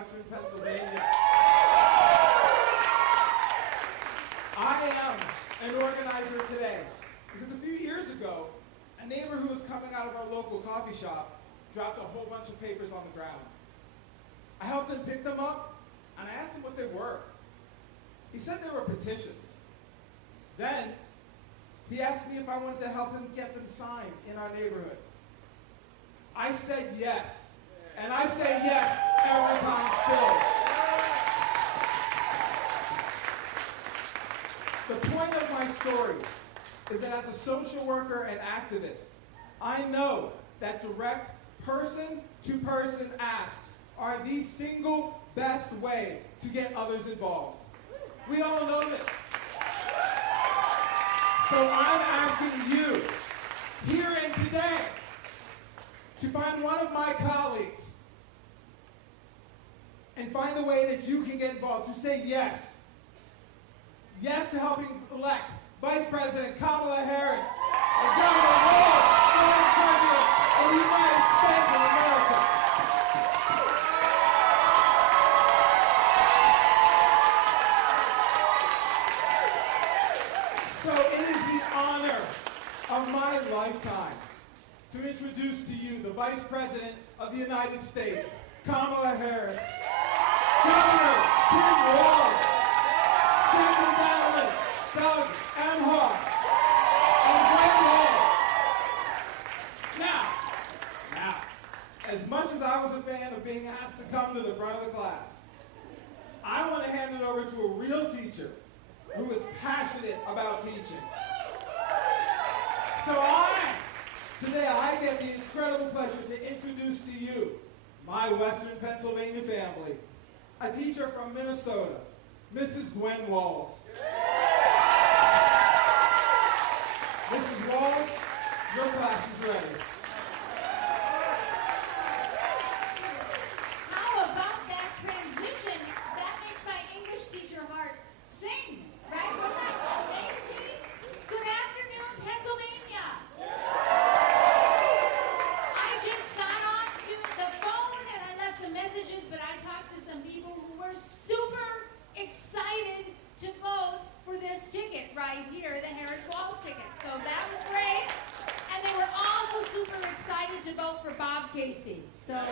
Western Pennsylvania. I am an organizer today because a few years ago, a neighbor who was coming out of our local coffee shop dropped a whole bunch of papers on the ground. I helped him pick them up, and I asked him what they were. He said they were petitions. Then, he asked me if I wanted to help him get them signed in our neighborhood. I said yes, and I say yes every time still. The point of my story is that as a social worker and activist, I know that direct person-to-person asks are the single best way to get others involved. We all know this. So I'm asking you, here and today, to find one of my colleagues and find a way that you can get involved, to say yes. Yes to helping elect Vice President Kamala Harris and Governor Walz, the President of the United States of America. So it is the honor of my lifetime to introduce to you the Vice President of the United States, Kamala Harris, Governor Tim Walz, Second Ballot Doug Emhoff, and Gwen Walz. Now, as much as I was a fan of being asked to come to the front of the class, I want to hand it over to a real teacher who is passionate about teaching. So today I get the incredible pleasure to introduce to you my Western Pennsylvania family, a teacher from Minnesota, Mrs. Gwen Walz. Mrs. Walz, your class is ready. How about that transition? That makes my English teacher heart sing, right? Wasn't that amazing? Good afternoon, Pennsylvania. I just got off the phone and I left some messages, but I talked to some people who were super excited to vote for this ticket right here, the Harris-Walz ticket. So that was great. And they were also super excited to vote for Bob Casey. So yes.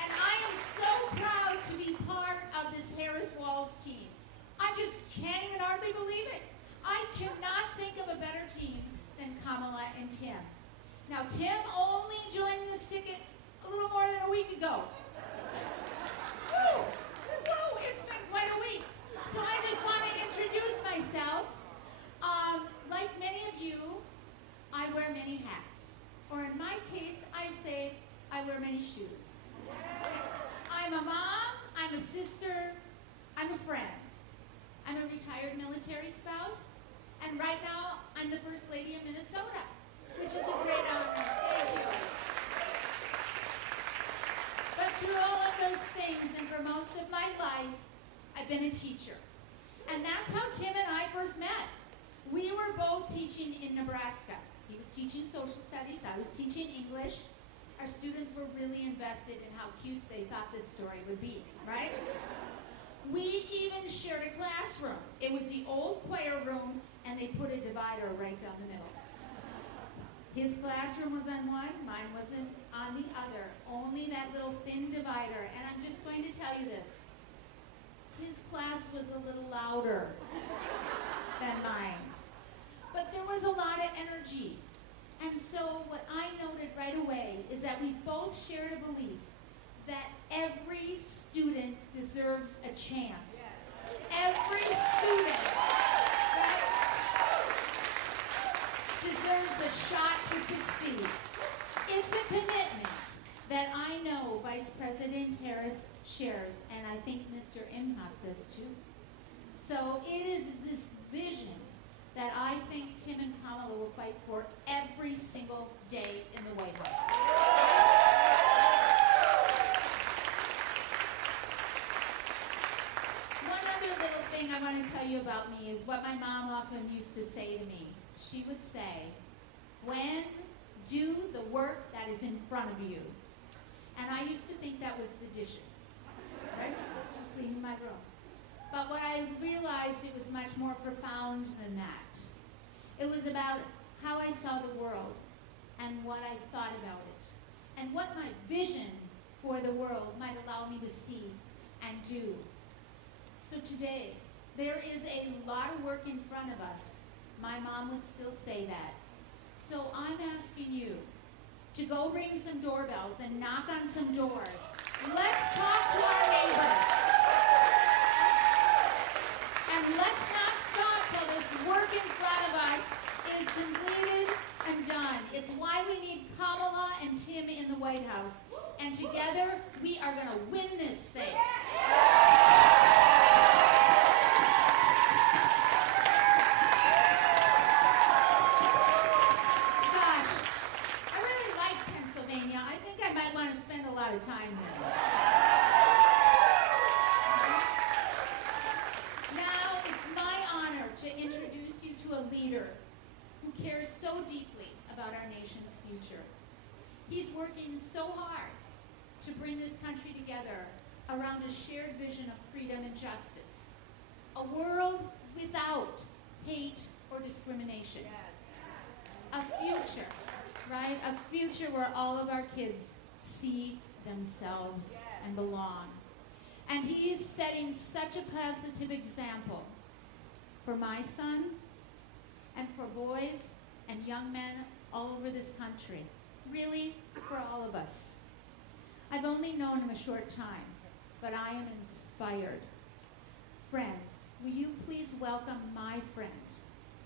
And I am so proud to be part of this Harris-Walz team. I just can't even hardly believe it. I cannot think of a better team than Kamala and Tim. Now, Tim only joined this ticket a little more than a week ago. Whoa, it's been quite a week. So I just want to introduce myself. Like many of you, I wear many hats. Or in my case, I say I wear many shoes. I'm a mom, I'm a sister, I'm a friend. I'm a retired military spouse, and right now, I'm the First Lady of Minnesota, which is a great honor. Thank you. But through all of those things, and for most of my life, I've been a teacher. And that's how Tim and I first met. We were both teaching in Nebraska. He was teaching social studies, I was teaching English. Our students were really invested in how cute they thought this story would be, right? We even shared a classroom. It was the old choir room, and they put a divider right down the middle. His classroom was on one, mine wasn't on the other. Only that little thin divider. And I'm just going to tell you this. His class was a little louder than mine. But there was a lot of energy. And so what I noted right away is that we both shared a belief that every student deserves a chance. Every student, right, deserves a shot to succeed. It's a commitment that I know Vice President Harris shares, and I think Mr. Imhoff does too. So it is this vision that I think Tim and Kamala will fight for every single day in the White House. One other little thing I want to tell you about me is what my mom often used to say to me. She would say, Gwen, do the work that is in front of you. And I used to think that was the dishes, right? Cleaning my room. But what I realized, it was much more profound than that. It was about how I saw the world and what I thought about it, and what my vision for the world might allow me to see and do. So today, there is a lot of work in front of us. My mom would still say that. So I'm asking you to go ring some doorbells and knock on some doors. Let's talk to our neighbors. And let's not stop till this work in front of us is completed and done. It's why we need Kamala and Tim in the White House. And together, we are going to win this thing. Gosh, I really like Pennsylvania. I think I might want to spend a lot of time there. Now, it's my honor to introduce you to a leader who cares so deeply about our nation's future. He's working so hard to bring this country together around a shared vision of freedom and justice. A world without hate or discrimination. A future, right? A future where all of our kids see themselves and belong. And he's setting such a positive example for my son and for boys and young men all over this country. Really, for all of us. I've only known him a short time, but I am inspired. Friends, will you please welcome my friend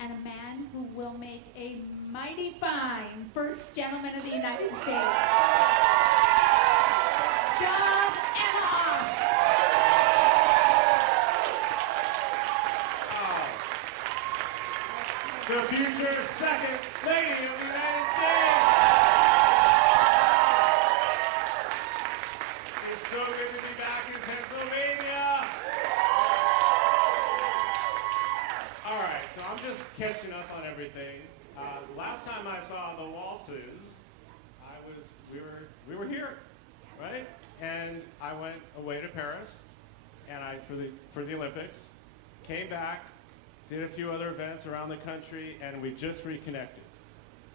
and a man who will make a mighty fine First Gentleman of the United States, Doug Emhoff. The future second lady of the United States. It's so good to be back in Pennsylvania. All right, so I'm just catching up on everything. Last time I saw the Waltzes, we were here, right? And I went away to Paris, and for the Olympics, came back, did a few other events around the country, and we just reconnected.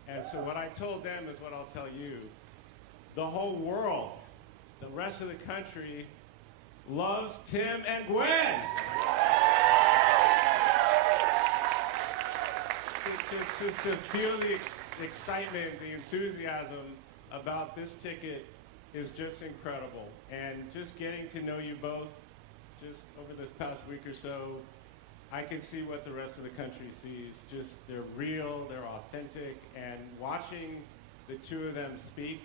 And so what I told them is what I'll tell you. The whole world, the rest of the country, loves Tim and Gwen. Just to feel the excitement, the enthusiasm about this ticket is just incredible. And just getting to know you both just over this past week or so, I can see what the rest of the country sees. Just they're real, they're authentic, and watching the two of them speak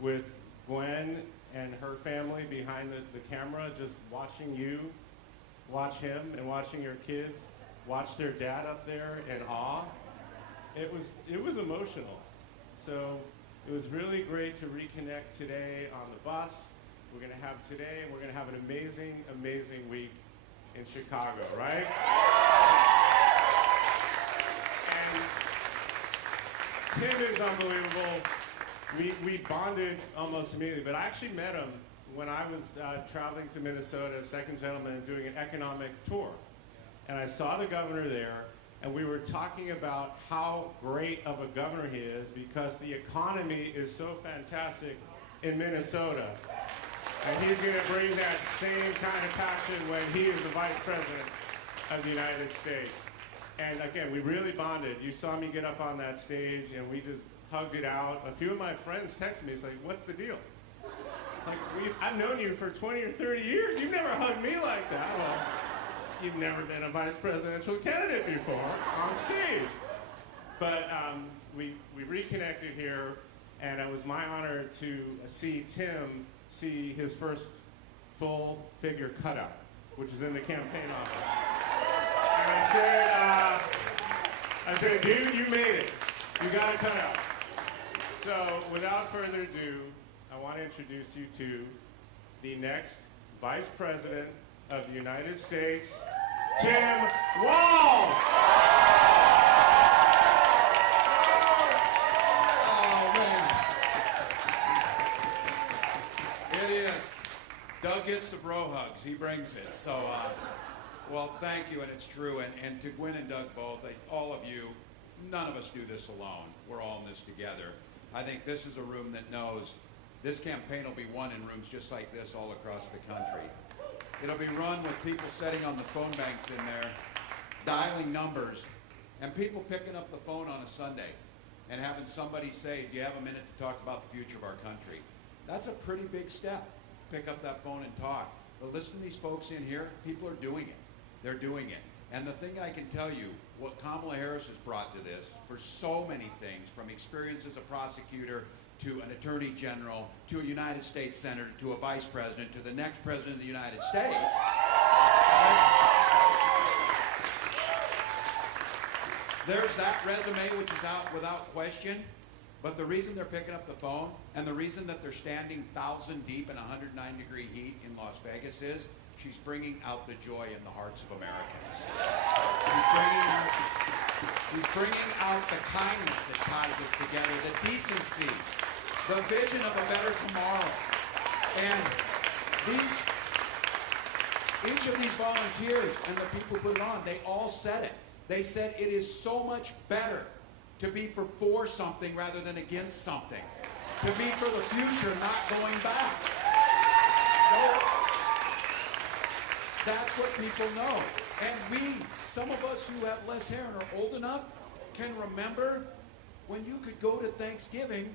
with Gwen and her family behind the camera, just watching you, watch him, and watching your kids, watch their dad up there in awe. It was emotional. So it was really great to reconnect today on the bus. We're gonna have today, and we're gonna have an amazing, amazing week in Chicago, right? And Tim is unbelievable. We bonded almost immediately, but I actually met him when I was traveling to Minnesota, second gentleman, doing an economic tour. And I saw the governor there, and we were talking about how great of a governor he is because the economy is so fantastic in Minnesota. And he's going to bring that same kind of passion when he is the Vice President of the United States. And again, we really bonded. You saw me get up on that stage, and we just hugged it out. A few of my friends texted me, it's like, what's the deal? Like, I've known you for 20 or 30 years. You've never hugged me like that. Well, you've never been a vice presidential candidate before on stage. But we reconnected here, and it was my honor to see Tim see his first full figure cutout, which is in the campaign office. And I said, dude, you made it. You got a cutout. So without further ado, I want to introduce you to the next Vice President of the United States, Tim Walz. Doug gets the bro hugs. He brings it. So, well, thank you, and it's true. And to Gwen and Doug both, all of you, none of us do this alone. We're all in this together. I think this is a room that knows this campaign will be won in rooms just like this all across the country. It'll be run with people sitting on the phone banks in there, dialing numbers, and people picking up the phone on a Sunday and having somebody say, do you have a minute to talk about the future of our country? That's a pretty big step. Pick up that phone and talk. But listen to these folks in here. People are doing it. They're doing it. And the thing I can tell you, what Kamala Harris has brought to this, for so many things, from experience as a prosecutor to an attorney general, to a United States senator, to a vice president, to the next president of the United States. There's that resume, which is out without question. But the reason they're picking up the phone and the reason that they're standing 1,000 deep in 109-degree heat in Las Vegas is she's bringing out the joy in the hearts of Americans. She's bringing out the kindness that ties us together, the decency, the vision of a better tomorrow. And each of these volunteers and the people who put it on, they all said it. They said it is so much better to be for something rather than against something. To be for the future, not going back. That's what people know. And we, some of us who have less hair and are old enough, can remember when you could go to Thanksgiving,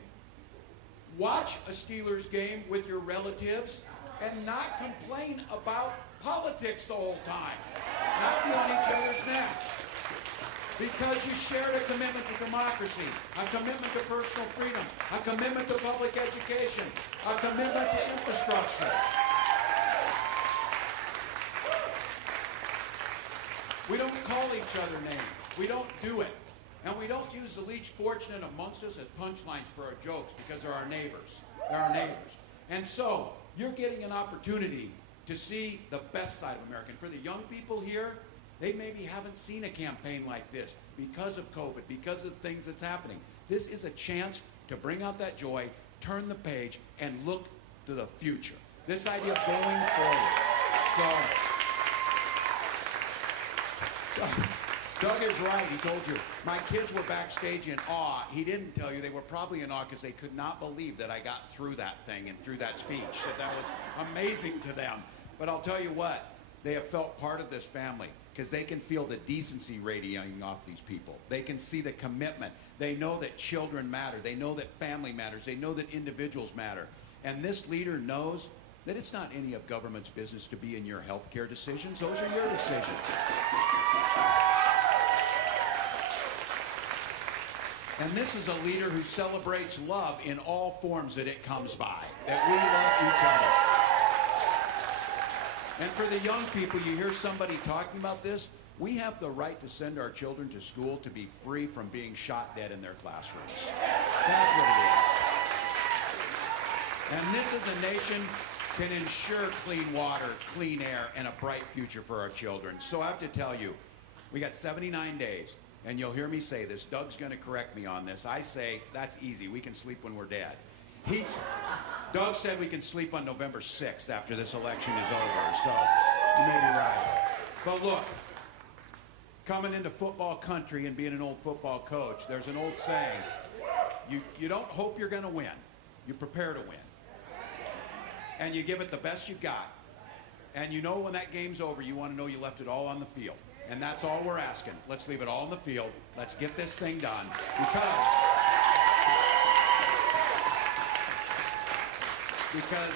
watch a Steelers game with your relatives, and not complain about politics the whole time. Not be on each other's neck. Because you shared a commitment to democracy, a commitment to personal freedom, a commitment to public education, a commitment to infrastructure. We don't call each other names. We don't do it. And we don't use the least fortunate amongst us as punchlines for our jokes because they're our neighbors. They're our neighbors. And so, you're getting an opportunity to see the best side of America. And for the young people here, they maybe haven't seen a campaign like this because of COVID, because of things that's happening. This is a chance to bring out that joy, turn the page, and look to the future. This idea of going forward. So, Doug is right. He told you. My kids were backstage in awe. He didn't tell you they were probably in awe because they could not believe that I got through that thing and through that speech. That was amazing to them. But I'll tell you what, they have felt part of this family because they can feel the decency radiating off these people. They can see the commitment. They know that children matter. They know that family matters. They know that individuals matter. And this leader knows that it's not any of government's business to be in your health care decisions. Those are your decisions. And this is a leader who celebrates love in all forms that it comes by, that we love each other. And for the young people, you hear somebody talking about this, we have the right to send our children to school to be free from being shot dead in their classrooms. That's what it is. And this as a nation can ensure clean water, clean air, and a bright future for our children. So I have to tell you, we got 79 days, and you'll hear me say this. Doug's going to correct me on this. I say, that's easy. We can sleep when we're dead. Doug said we can sleep on November 6th after this election is over, so you may be right. But look, coming into football country and being an old football coach, there's an old saying, you don't hope you're going to win, you prepare to win. And you give it the best you've got. And you know when that game's over, you want to know you left it all on the field. And that's all we're asking. Let's leave it all on the field. Let's get this thing done. Because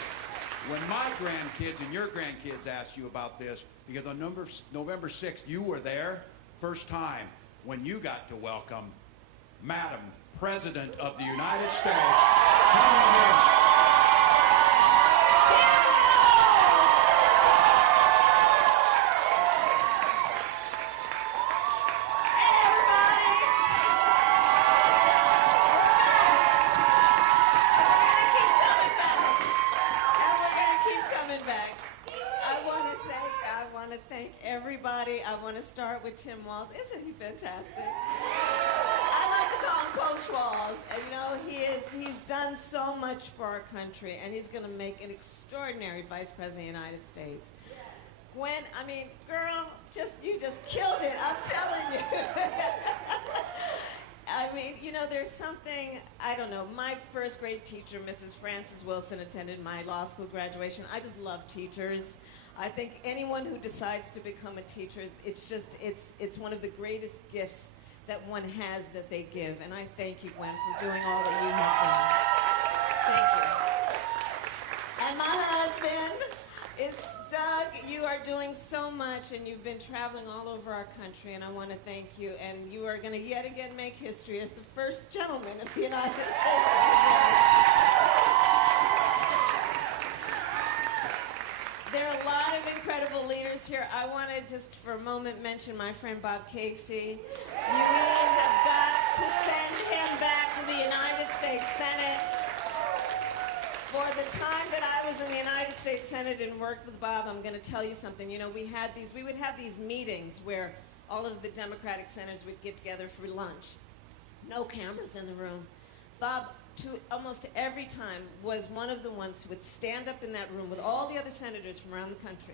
when my grandkids and your grandkids asked you about this, because on November 6th, you were there, first time when you got to welcome Madam President of the United States, Kamala Harris. thank everybody. I want to start with Tim Walz. Isn't he fantastic? I like to call him Coach Walz. And you know, he's done so much for our country, and he's going to make an extraordinary Vice President of the United States. Gwen, I mean, girl, you just killed it, I'm telling you. I mean, you know, there's something, I don't know, my first grade teacher, Mrs. Frances Wilson, attended my law school graduation. I just love teachers. I think anyone who decides to become a teacher, it's one of the greatest gifts that one has that they give. And I thank you, Gwen, for doing all that you have done. Thank you. And my husband is Doug. You are doing so much, and you've been traveling all over our country, and I want to thank you. And you are going to yet again make history as the first gentleman of the United States. There are a lot of incredible leaders here. I want to just for a moment mention my friend Bob Casey. You have got to send him back to the United States Senate. For the time that I was in the United States Senate and worked with Bob, I'm going to tell you something. You know, we would have these meetings where all of the Democratic senators would get together for lunch. No cameras in the room. Bob, almost every time, was one of the ones who would stand up in that room with all the other senators from around the country,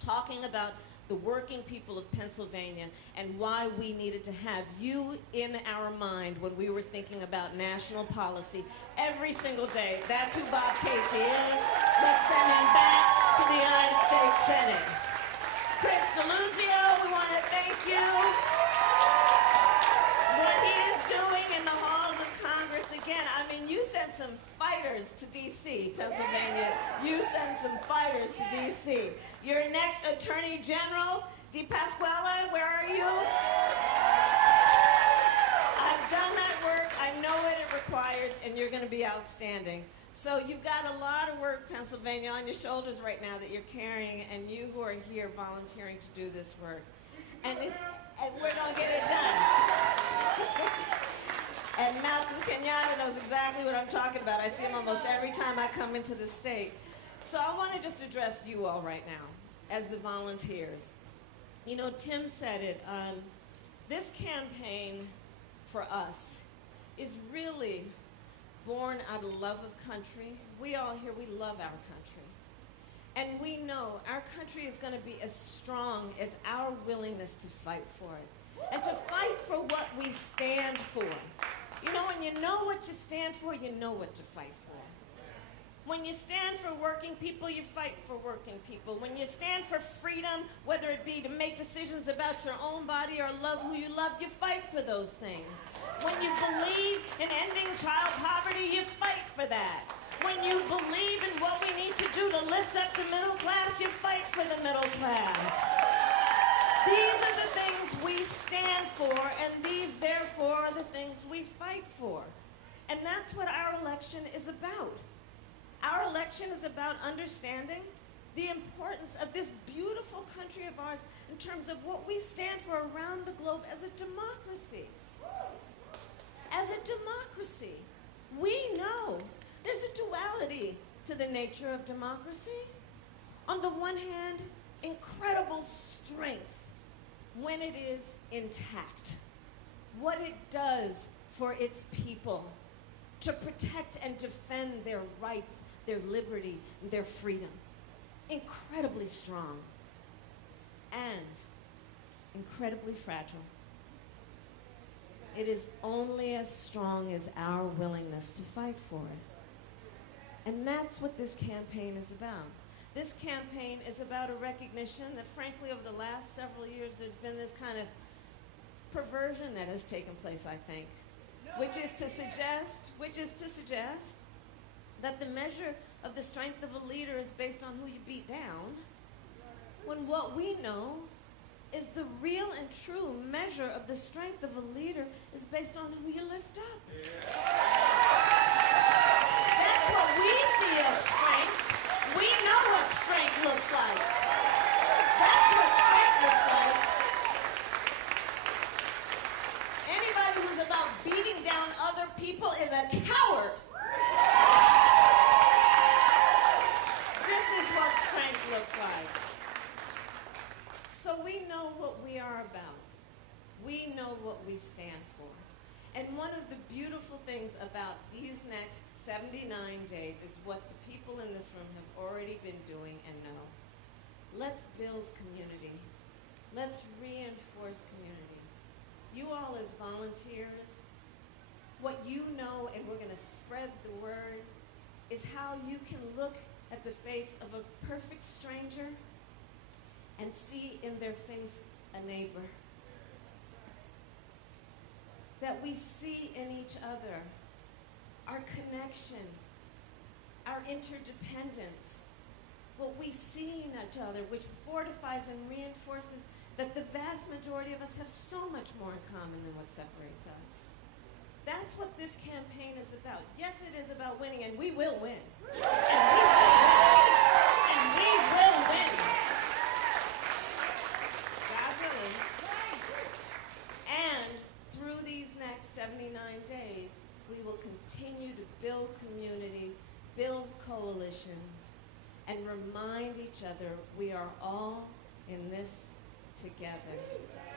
talking about the working people of Pennsylvania and why we needed to have you in our mind when we were thinking about national policy every single day. That's who Bob Casey is. Let's send him back to the United States Senate. Chris DeLuzio, we want to thank you. What he is doing in the halls of Congress, again, I mean, you sent some fighters to D.C., Pennsylvania. You sent some fighters to D.C. Your next Attorney General, DePasquale, where are you? I've done that work. I know what it requires, and you're going to be outstanding. So you've got a lot of work, Pennsylvania, on your shoulders right now that you're carrying, and you who are here volunteering to do this work. And we're going to get it done. And Malcolm Kenyatta knows exactly what I'm talking about. I see him almost every time I come into the state. So I want to just address you all right now as the volunteers. You know, Tim said it. This campaign for us is really born out of love of country. We all here, we love our country. And we know our country is going to be as strong as our willingness to fight for it. And to fight for what we stand for. You know, when you know what you stand for, you know what to fight for. When you stand for working people, you fight for working people. When you stand for freedom, whether it be to make decisions about your own body or love who you love, you fight for those things. When you believe in ending child poverty, you fight for that. When you believe in what we need to do to lift up the middle class, you fight for the middle class. These are the things we stand for, and these, therefore, are the things we fight for. And that's what our election is about. Our election is about understanding the importance of this beautiful country of ours in terms of what we stand for around the globe as a democracy. As a democracy, we know there's a duality to the nature of democracy. On the one hand, incredible strength when it is intact. What it does for its people to protect and defend their rights, their liberty, and their freedom. Incredibly strong and incredibly fragile. It is only as strong as our willingness to fight for it. And that's what this campaign is about. This campaign is about a recognition that, frankly, over the last several years, there's been this kind of perversion that has taken place, I think, which is to suggest that the measure of the strength of a leader is based on who you beat down, when what we know is the real and true measure of the strength of a leader is based on who you lift up. That's what we see as strength. We know what strength looks like. That's what strength looks like. Anybody who's about beating down other people is a coward. This is what strength looks like. So we know what we are about. We know what we stand for. And one of the beautiful things about these next 79 days is what the people in this room have already been doing and know. Let's build community. Let's reinforce community. You all as volunteers, what you know, and we're going to spread the word, is how you can look at the face of a perfect stranger and see in their face a neighbor. That we see in each other our connection, our interdependence, what we see in each other, which fortifies and reinforces that the vast majority of us have so much more in common than what separates us. That's what this campaign is about. Yes, it is about winning, and we will win. And we will win. God willing. And through these next 79 days, we will continue to build community, build coalitions, and remind each other we are all in this together.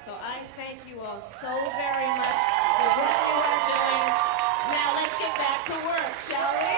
So I thank you all so very much for what you are doing. Now let's get back to work, shall we?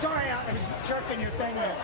Sorry, I was jerking your thing there.